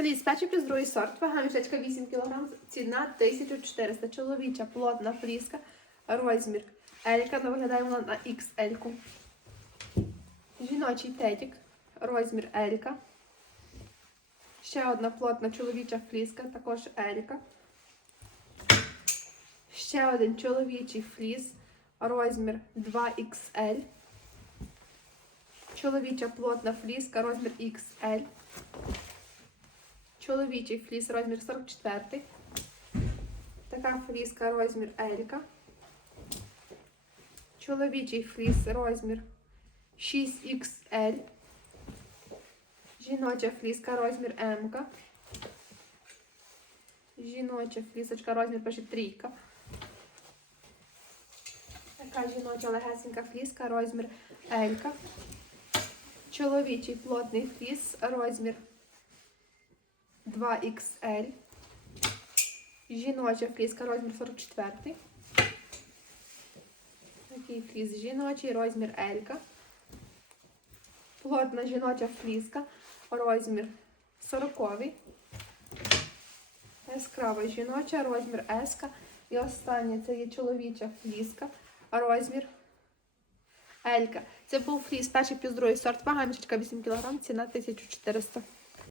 Фліс печі плюс другий сорт, вага мішечка 8 кг, ціна 1400. Чоловіча плотна фліска, розмір Елька, ну, виглядає вона на XL. Жіночий тетік, розмір Елька. Ще одна плотна чоловіча фліска, також Елька. Ще один чоловічий фліс, розмір 2XL. Чоловіча плотна фліска, розмір XL. Чоловічий фліс, розмір 44. Така фліска, розмір Елька. Чоловічий фліс, розмір 6XL. Жіноча фліска, розмір М. Жіноча флісочка, розмір пише трійка. Така жіноча легесенька фліска, розмір L. Чоловічий плотний фліс, розмір 2XL. Жіноча фліска, розмір 44. Такий фліс жіночий, розмір L. Плотна жіноча фліска, розмір 40. Яскрава жіноча, розмір S. І останнє це є чоловіча фліска, розмір Елька. Це був фліс перший плюс другий сорт, вага мішечка 8 кг, ціна 1400.